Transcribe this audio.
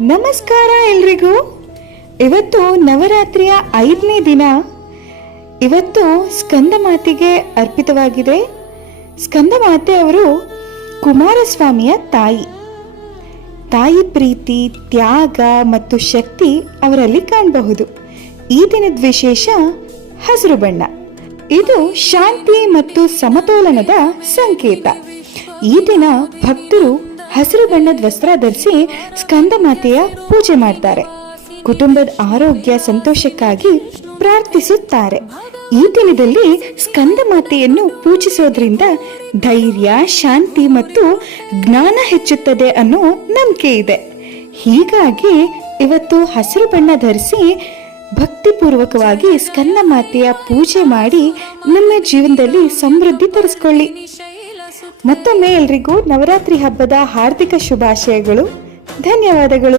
ನಮಸ್ಕಾರ ಎಲ್ರಿಗೂ. ಇವತ್ತು ನವರಾತ್ರಿಯ ಐದನೇ ದಿನ. ಇವತ್ತು ಸ್ಕಂದ ಮಾತಿಗೆ ಅರ್ಪಿತವಾಗಿದೆ. ಸ್ಕಂದ ಮಾತೆ ಅವರು ಕುಮಾರಸ್ವಾಮಿಯ ತಾಯಿ. ತಾಯಿ ಪ್ರೀತಿ, ತ್ಯಾಗ ಮತ್ತು ಶಕ್ತಿ ಅವರಲ್ಲಿ ಕಾಣಬಹುದು. ಈ ದಿನದ ವಿಶೇಷ ಹಸಿರು ಬಣ್ಣ. ಇದು ಶಾಂತಿ ಮತ್ತು ಸಮತೋಲನದ ಸಂಕೇತ. ಈ ದಿನ ಭಕ್ತರು ಹಸಿರು ಬಣ್ಣದ ವಸ್ತ್ರ ಧರಿಸಿ ಸ್ಕಂದ ಮಾತೆಯ ಪೂಜೆ ಮಾಡ್ತಾರೆ. ಕುಟುಂಬದ ಆರೋಗ್ಯ ಸಂತೋಷಕ್ಕಾಗಿ ಪ್ರಾರ್ಥಿಸುತ್ತಾರೆ. ಈ ದಿನದಲ್ಲಿ ಸ್ಕಂದ ಮಾತೆಯನ್ನು ಪೂಜಿಸೋದ್ರಿಂದ ಧೈರ್ಯ, ಶಾಂತಿ ಮತ್ತು ಜ್ಞಾನ ಹೆಚ್ಚುತ್ತದೆ ಅನ್ನೋ ನಂಬಿಕೆ ಇದೆ. ಹೀಗಾಗಿ ಇವತ್ತು ಹಸಿರು ಬಣ್ಣ ಧರಿಸಿ ಭಕ್ತಿಪೂರ್ವಕವಾಗಿ ಸ್ಕಂದ ಮಾತೆಯ ಪೂಜೆ ಮಾಡಿ ನಮ್ಮ ಜೀವನದಲ್ಲಿ ಸಮೃದ್ಧಿ ತರಿಸ್ಕೊಳ್ಳಿ. ಮತ್ತೊಮ್ಮೆ ಎಲ್ರಿಗೂ ನವರಾತ್ರಿ ಹಬ್ಬದ ಹಾರ್ದಿಕ ಶುಭಾಶಯಗಳು. ಧನ್ಯವಾದಗಳು.